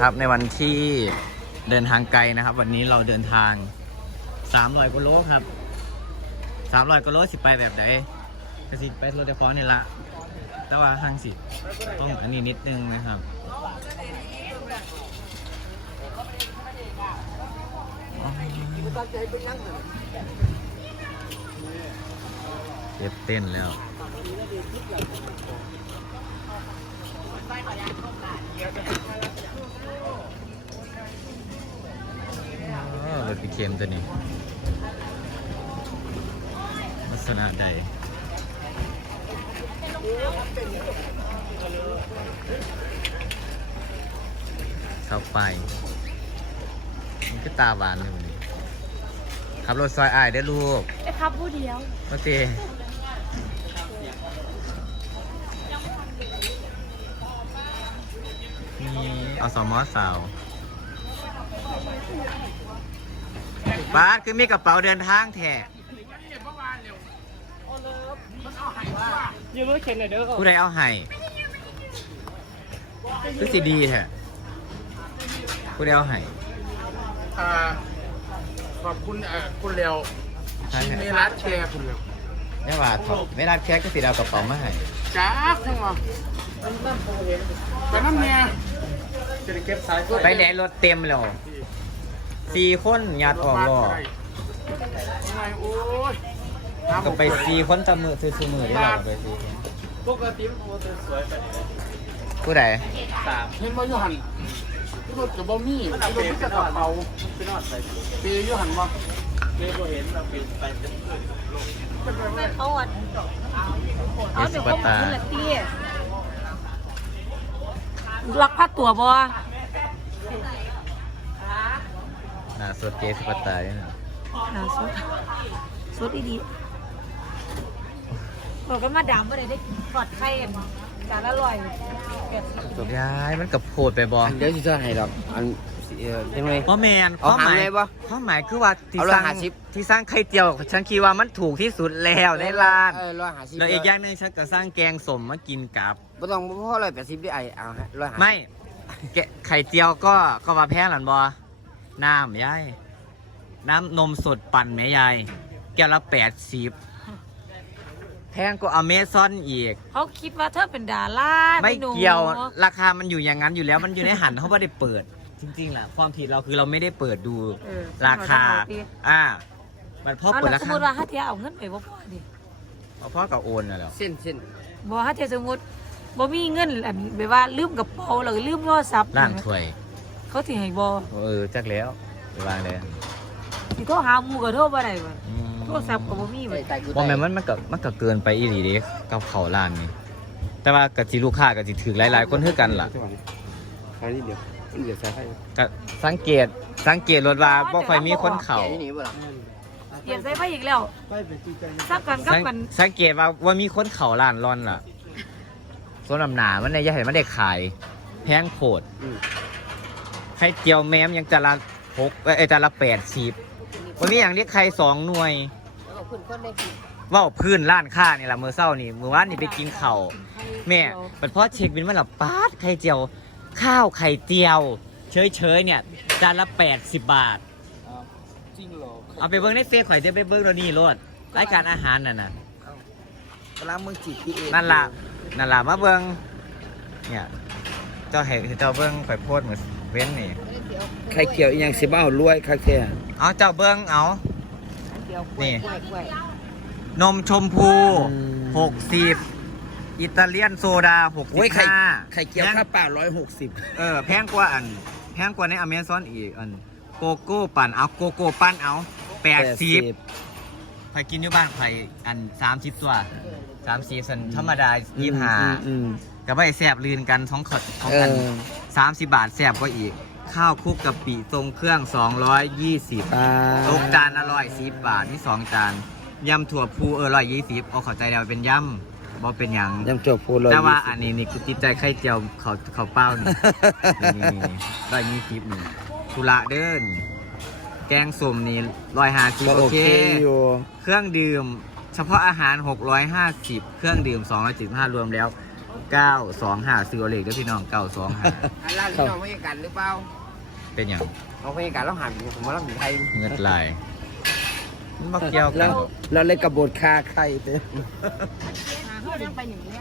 ครับในวันที่เดินทางไกลนะครับ วันนี้เราเดินทาง300กิโลครับ300กิโลสิไปแบบไหนกสิไปรถไฟฟ้านี่ละแต่ว่าทางสิต้องอันนี้นิดนึงนะครับเจ็บเต้นแล้ว รถพีเคมตัวนี้ ลักษณะใดเข้าไปมันก็ตาหวานเลยวันนี้ขับรถซอยอายได้อลูกไอ้ครับผู้เดียว มาตี มีอสมอสาวบาสคือมีกระเป๋าเดินทางแท้ยืมรถเข็นหน่อยเด้อผู้ใดเอาให้คือสิดีแท้ผู้ใดเอาให้อ่าขอบคุณอ่าคุณเร็วใช่ที่ไหมมีรัดแชร์คุณเร็วไม่ว่าถอดไม่รับแค่ก็สิเอากระเป๋ามาให้จ้าทั้งหมดไปน้ำเนี่ย จะได้เก็บสายไปไหนรถเต็มแล้วสี่คนยัดออกบ่ไงโอ้ยก็ไปสี่คนตะมือซื้อๆมือได้หรอไปสี่คนปกติมันโมเตอร์สวยไปผู้ใดสามเห็นว่ายูหันรถกับบอมี่รถที่จะกระเป๋าไปนอดใส่ปียูหันมาเลี้ยวเห็นเราปีไปเป็นไม่เขาอะเอสุปตาตี้ รักพัดตัวบ่หน้าสดเจสุปตาเนี่ยนะหาสุดสุดดีๆบอกกันมาดามว่าได้ได้กินทอดไข่กัน จานละร้อยแปดสิบจบย้ายมันกับโพดไปบอเดี๋ยวสิจะให้ดอกอันเอ่อยังไง เพราะแมนเอาหางเลยบ่เพราะหมายคือว่าที่เอาสร้อยร้างห้าสิบ ที่สร้างไข่เจียวฉันคิดว่ามันถูกที่สุดแล้วในร้านเออร้อยห้าสิบแล้วอีกอย่างหนึงฉันก็สร้างแกงสมมากินกับ บ่ต้องบ่พอร้อยแปดสิบด้วยไอ้เอาฮะร้อยห้าสิบไม่แกะไข่เจียวก็ก็ว่าแพงหลันบอน้ำยายน้ำนมสดปั่นแม่ยาย แก้วละแปดสิบ แพงกว่าอเมซอนอีก เขาคิดว่าเธอเป็นดาราไม่หนูเกี่ยวราคามันอยู่อย่างนั้นอยู่แล้วมันอยู่ในหันเขาไม่ได้เปิด จริงๆแหละความผิดเราคือเราไม่ได้เปิดดูเออราคา อ่า มันพ่อเอาเปิดแล้วราสมคามติว่าถ้าเทียเอาเงินไปบ่พอดิเอาพ่อกับโอนน่ะแหล้วเส้นเส้นบ่ถ้าเทียสมมติบ่มีเงินอันแบบว่าลืมกระเป๋าแล้วก็ลืมโทรศัพท์ร้านถ้วยเขาสิให้บ่เออจักแล้วไปวางเลยสิโทรหาหมู่ก็โทรบ่ได้บ่อืม โทรศัพท์ก็บ่มีไปบ่ไต่กูว่าแม่นมันมันก็มันก็เกินไปอีหลีเด้กับเขาวร้านนี้แต่ว่ากับจีลูกค้ากับจีถือหลาย ๆ คนคือกันล่ะคราวนี้เดี๋ยวเดี๋ยวใช้ไฟก็สังเกตสังเกตรถว่าบ่ค่อยมีคนเขาแกะที่นี่บ่ล่ะเตรียมใส่ไฟอีกแล้วซับกันกับสังกันสังเกตว่าว่ามีคนเขาร้านร้อนล่ะส่วนลำหนามันเนี่ยอย่าเห็นมันได้ขายแพงโผดอืมไข่เจียวแม้มยังจานละหกเอ้ยจานละแปดสิบวันนี้อย่างเรียกไข่สองหน่วยเอา ขึ้นคนได้กินเว่าพื้นร้านค้านี่แหละมือเศร้านี่มือว่านนี่ไปกินข้าวแม่เป็นเพราะเช็คบินมาและป๊าดไข่เจียว ข้าวไข่เจียว เฉยๆเนี่ยจานละแปดสิบบาทจริงเหรอเอาไปเบิ้งในเฟซข่อยจะไปเบิ้งเรานี่โลดรายการอาหารน่ะนะกำลังมึงจีพีเอนั่นล่ะนั่นล่ะมาเบิ้งเนี่ยเจ้าเห็นเจ้าเบิ้งข่อยโพดเหมือนเว้นนี่ ไข่เกี่ยวอีหยังสิบ่เอารวยคักแท้เอาเจ้าเบิ้งเอา เกี่ยวนี่ กล้วยกล้วยนมชมพู อืมหกสิบอิตาเลียนโซดาหกโอ้สิยบไข่ห้าไข่เกี่ยวข้าวเปล่าร้อยหกสิบเออแพงกว่าอัน แพงกว่าในอเมซอนอีกอัน โกโก้ปั่นเอาโกโก้ปั่นเอาแปดสิบใครกินอยู่บ้านใครอันสามสิบตัวสามสิบสันธรรมดายี่ห้าอืมกับไปแสบลืนกันท้องขดท้องเอกันอสามสิบบาทแสบกว่าอีก ข้าวคลุกกะปิทรงเครื่องสองร้อยยี่สิบปลาตกจานอร่อยสิบบาทนี่สองจานยำถั่วพูเออร้อยยี่สิบเอาเข้าใจแล้วเป็นยำบ่เป็นหยังยังจบพูดเลยแต่ว่าอันนี้นี่คือติดใจไข่เจียวเขาเขาเป้านี่นี่ นี่ร้อยยี่สิบนี่ธุระเดิน แกงส้มนี่ร้อยห้าสิบก็โอโอเค เคอยู่ เครื่องดื่ม เฉพาะอาหาร 650 เครื่องดื่ม 275 รวมแล้ว 925ซื้อเอาเลขเด้วยพี่น้อง925อันล่างที่น้องไม่กันหรือเปล่าเป็นอย่างน้องไม่กันแล้วหันผมว่าเราถึงไทยเงินลายมันบักเกี่ยวกัแล้นวเราเลยกระโบดคาไข่ไปเขายังไปอย่างนี้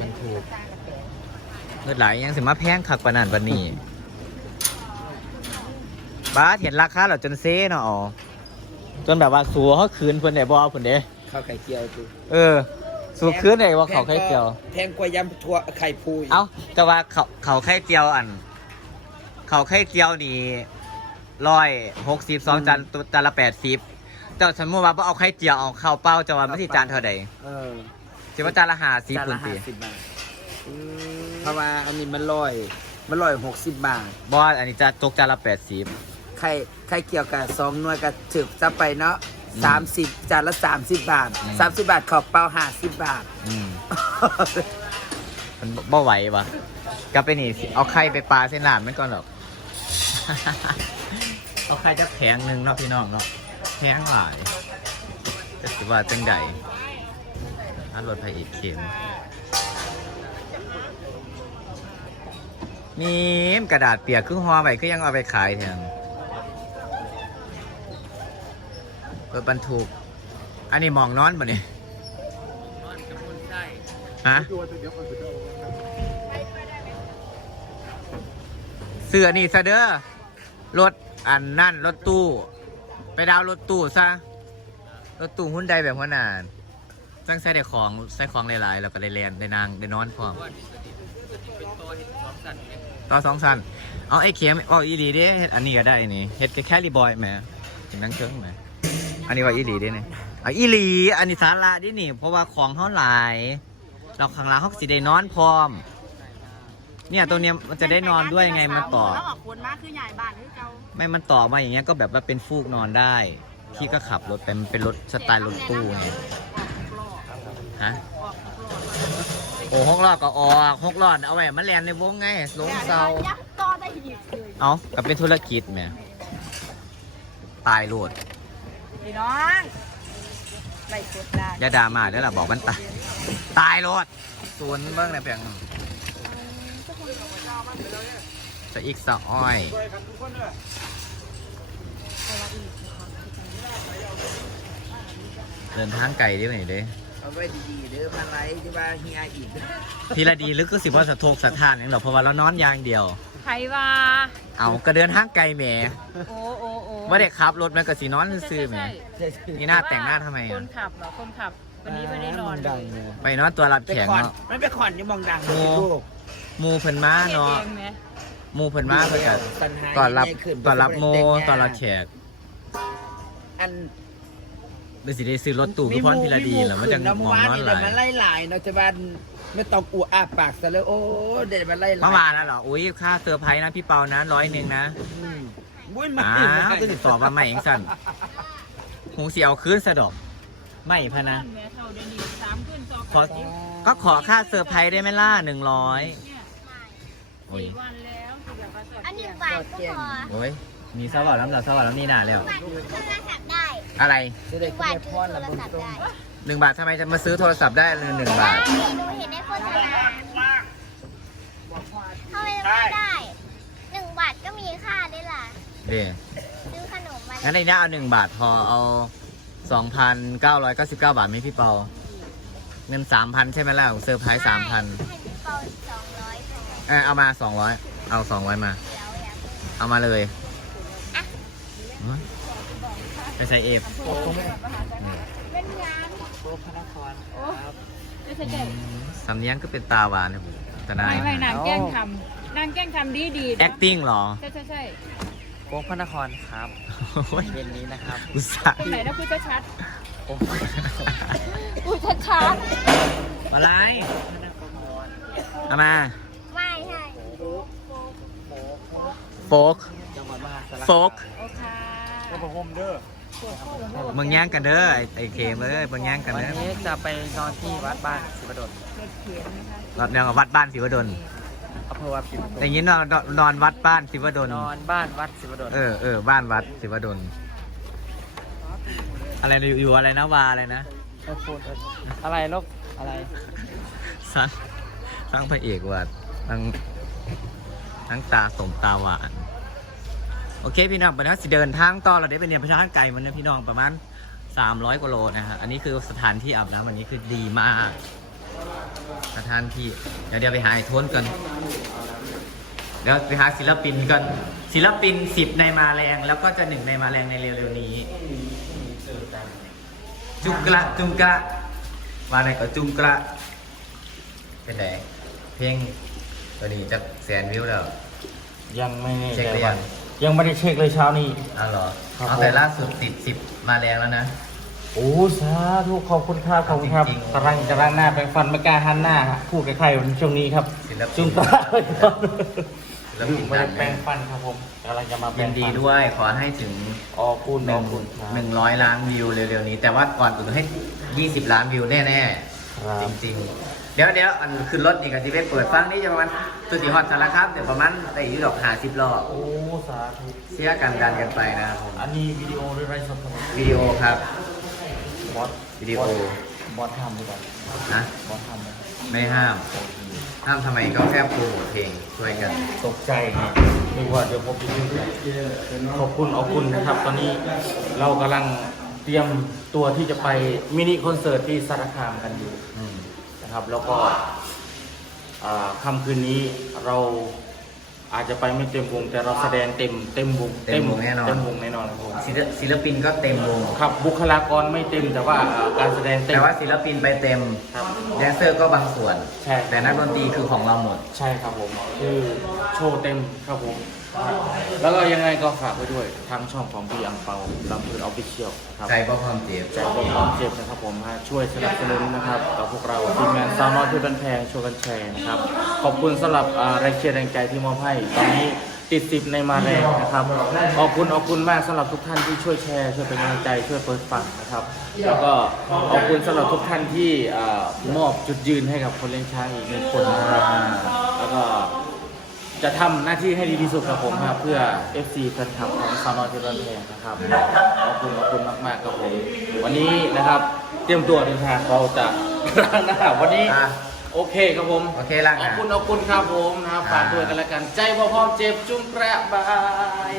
มันถูกเงินหลายยังสิมาแพงคักปานนันปานนี้บ้าสเห็นราคาเราจนเซ่เนาะอ๋อจนแบบว่าสัวเขาคืนเพิ่นได้บ่เพิ่นเด้ข้าวไข่เจียวคือเออ สัวคืนได้ว่าเขาไข่เจียว แพงกว่ายำทั่วไข่พูอีกเอ้าแต่ว่าเขาเขาไข่เจียวอัน เขาไข่เจียวนี่ร้อยหกสิบสองจานตัวจานละแปดสิบเจ้าสมมติว่าบ่เอาไข่เจียวเอาข้าวเปล่าจะว่าไม่ใช่จานเท่าใดเออจะว่าจานละห้าสิบจานคุละณห้าตีสิบบาทเพราะว่าอันนี้มันร้อยมันร้อยหกสิบบาท บอสอันนี้จะตกจานละแปดสิบ ไข่ไข่เกี่ยวกับสองหน่วยกับถึกจะไปเนาะ สามสิบจานละสามสิบบาทอืมสามสิบบาทขอบเปล่าห้าสิบบาท อืมมันบ่ไหววะกลับไปนี่สิเอาไข่ไปปลาเส้นหลามไม่ก่อนหรอก เอาไข่จะแผงหนึ่งเนาะพี่น้องเนาะแพงหลายจะสิว่าจังใดถ้ารถไฟอีกเข็มนี่กระดาษเปียกคือห่อไว้คือยังเอาไปขายแทน เปิดบรรทุก อันนี้มองนอนบ่เนี่ยฮะเสื้อนี่ซะเด้อรถอันนั่นรถตู้ ไปดาวรถตู้ซะรถตู้หุ้นใดแบบหัวหนานจังใส่ได้ของใส่ของหลายๆแล้วก็ได้แลนได้นางได้นอนพร้อมต่อสองสันเอาไอ้เข็มเอาอีหลีด้เฮ็ดอันนี้ก็ได้นี่เฮ็ดแค่รีบอยแหมถึงนังเชิงแหม อันนี้ว่าอีหลีเด้นี่เอาอีหลี อันนี้สาระดินี่ เพราะว่าของเขาหลาย เราข้างหล่างเขาสิได้นอนพร้อม เนี่ยตรงเนี้ยมันจะได้นอนด้วยไงมันต่อ แล้วออกคนมากคือใหญ่บ้านคือเก่าไม่มันต่อมาอย่างเงี้ยก็แบบว่าเป็นฟูกนอนได้ พี่ก็ขับรถไปมันเป็นรถสไตล์รถตู้ไงฮะ โอ้หกล้อก็ออกหกล้อเอาไว้มาแลนในวงไงลงเซายักษ์ต่อได้อีกเลยเอากับเป็นธุรกิจแหมตายโลด พี่น้องไล่กดได้อย่าด่ามาเด้อล่ะบอกมันตายตายโลดศูนย์เบิ่งในเพียงจะอีกสะอ้อยเดินทางไกลดิไหนเด้ เอาไว้ดีๆเด้อมาไลฟ์ที่ว่าเฮียอีกพี่ละดีลึกก็สิว่าสะทกสะทานอย่างดอกเพราะว่าเรานอนอย่างเดียวใครว่าเอาก็เดินทางไกลแหมโอ้โอ้โอ้ว่าเด็กขับรถมันก็สีนอนซื่อๆแหมใช่นี่หน้าแต่งหน้าทำไมคอะนขับเหรอคนขับ วันนี้ไม่ได้นอนดังเลยเนี่ยไปนอนตัวรับไปแขกขอนเนาะ มันไปขอนอยังมองดังโอ้หมูเพิ่นมาเฮ็ดเนาะเองไหมหมูเพิ่นมาเพิ่นก็สัญหาต้อนรับใหญ่ขึ้ต้อนรับโมต้อนรับแขกอัน เดี๋ยวสิได้ซื้อรถตู้คือพรพิรดีแล้วมันจะหมองนอนหลายมันไล่หลายเนาะจะบ้านไม่ต้องอูอาปากซะเลยโอ้เด็ดมันไล่หลายเมื่อวานแล้วเหรออุ้ยค่าเซอร์ไพรส์นะพี่เปานะร้อยหนึ่งนะอืมบุ้ยมาอ้าวก็ติดต่อมาใหม่เองสั่นหงเสียวคืนสะดอกไม่พะนะแม่เท่าเดยวนี้สามขึ้นสองขอก็ขอค่าเซอร์ไพรส์ได้ไหมล่ะหนึ่งร้อยโอ้ยสี่วันแล้วที่แบบว่าสดอันหเที่นึ่ยงงบาทก็พอโอ้ย มีสวัสดิ์แล้วเหรอสวัสดิ์แล้วนี่หนาแล้วบาทคือโทรศัพท์ได้อะไรจะหได้นึ่งขึ้บานทไปคือพรโทละรบุญศัพท์ตรงได้หนึ่งบาททำไมจะมาซื้อโทรศัพท์ได้เลยหนึ่งบาทใช่หนูเห็นในโฆษณาทำไมไม่ได้หนึ่งบาทก็มีค่าได้ล่ะ เด้ซื้อขนมมางั้นในนี้เอาหนึ่งบาทพอเอาสองพันเก้าร้อยเก้าสิบเก้าบาทไหมพี่เปา เงินสามพันใช่ไหมล่ะเซอร์ไพรส์สามพันให้พี่เปาสองร้อยพอเออเอามาสองร้อยเอาสองร้อยมา เดี๋ยวอยากเอามาเลย ไปใส่เอฟเป็นงานไม่ใช่แก่สำเนียงก็เป็นตาหวานครับแต่นายไม่ไม่นางแกล้งทำนางแกล้งทำดีดีๆนะ acting เหรอใช่ใช่ใช่โค้งพระนครครับโอ้ยเย็นนี้นะครับอุตส่าห์ตรงไหนนะพูดชัดโค้งๆพูดชัดอะไรเอามาไม่ใช่โฟกจังหวัดมหาสารโฟกๆโอเค ก็ผมผมเด้อมึงย่างกันเด้อไอ้ไอ้เคมเอ้ยมึงย่างกันวันเด้อนี้จะไปนอนที่วัดบ้านศิบดลรับแนวกับวัดบ้านศิวดลอำเภอวัดศิบดลอย่างนี้นอนนอนวัดบ้านศิวดลนอนบ้านวัดศิบดลเออเออบ้านวัดศิวดลอะไรนะอยู่อยู่อะไรนะวาอะไรนะอะไรลบอะไรสร้างสร้างพระเอกว่าทั้งทั้งตาสมตาหวาน โอเคพี่น้องวันนี้สิเดินทางต่อเราได้เป็นเรียนประชาธิปไตยมันนะพี่น้องประมาณ 300กว่าโลนะฮะอันนี้คือสถานที่อาบน้ำอันนี้คือดีมาก สถานที่เดี๋ยวเดี๋ยวไปหาไอ้โทนกันเดี๋ยวไปหาศิลปินกันศิลปินสิบในมาแรงแล้วก็จะหนึ่งในมาแรงในเร็วๆนี้ จุงกระจุงกระมาไหนก็จุงกระเป็นไงเพลงตัวนี้จะแสนวิวแล้วยังไม่แน่เช็คใจหรือยัว่าง ยังไม่ได้เช็คเลยเช้านี้ อ้าวเหรอครับเอาแต่ล่าสุดติดสิบมาแรงแล้วนะ โอ้สาธุขอบคุณครับขอบคุณครับจริงๆกำลังจะล้างหน้าแปรงฟันไม่กล้าหันหน้าฮะพูดกับใครวันช่วงนี้ครับศิลปิน จุงตาเลยครับศิลปินไม่ดัได้งแปรงนะฟันครับผมกำลังจะมาแปรยิงนฟันดีด้วยขอให้ถึงออคุณหอนึ่องคุณครับ หนึ่งร้อยล้านวิวเร็วๆนี้ แต่ว่าก่อนอื่นให้ยี่สิบล้านวิวแน่ครับ ๆ จริงๆ เดี๋ยวเดี๋ยวอันขึ้นรถนี่กันที่ไปเปิดฟังนี่จะประมาณตุติฮอตสารครับเดี๋ยวประมาณได้อยี่ดอกหาสิบรอบโอ้สาธุเสียกันดันกันไปนะครับผมอันนี้วิดีโอหรือไรสดครับผมวิดีโอครับ บอสวิดีโอ บอสทำดีกว่านะบอสทำนะไม่ห้าม ห้ามทำไมก็แค่โปรโมทเพลงช่วยกัน ตกใจไงนึกว่าเดี๋ยวผมจะยุ่งขอบคุณขอบคุณนะครับ ตอนนี้เรากำลังเตรียมตัวที่จะไปมินิคอนเสิร์ตที่สารคามกันอยู่อืม นะครับ แล้วก็อ่าค่ำคืนนี้เราอาจจะไปไม่เต็มวงแต่เราแสดงเต็มเต็มวงเต็มวงแน่นอนเต็มวงแน่นอนครับผมศิลศิลปินก็เต็มวงครับบุคลากรไม่เต็มแต่ว่าอ่าการแสดงเต็มแต่ว่าศิลปินไปเต็มครับแดนเซอร์ก็บางส่วนใช่แต่นักดนตรีคือของเราหมด ใช่ครับผมคือโชว์เต็มครับผม แล้วก็ยังไงก็ฝากไว้ด้วยทางช่องของพี่อังเปาลำพูนออฟฟิเชียลครับใจก็ความเจ็บใจก็ความเจ็บนะครับผมฮะช่วยสนับสนุนนะครับกับพวกเราทีมงานสาวน้อยเพื่อนแพงช่วยกันแชร์นะครับขอบคุณสำหรับอ่าแรงเชียร์แรงใจที่มอบให้ตอนนี้ติดติดในมาแรงนะครับ ขอบคุณขอบคุณมากสำหรับทุกท่านที่ช่วยแชร์ช่วยเป็นกำลังใจช่วยเปิดฟังนะครับ แล้วก็ขอบคุณสำหรับทุกท่านที่อ่ามอบจุดยืนให้กับคนเลี้ยงช้างอีกหนึ่งคนนะครับ แล้วก็ จะทำหน้าที่ให้ดีที่สุดครับผมครับเพื่อ FC แฟนคลับของซาวน้อยเจริญแพงนะครับขอบคุณขอบคุณมากๆครับผมวันนี้นะครับเตรียมตัวเดินทางเราจะล้างหน้าวันนี้อะโอเคครับผมโอเคล้างขหอบน้าคุณขอบคุณครับผมนะครับอ่าฝากด้วยกันแล้วกันใจบ่พร้อมเจ็บจุ้งแกระบาย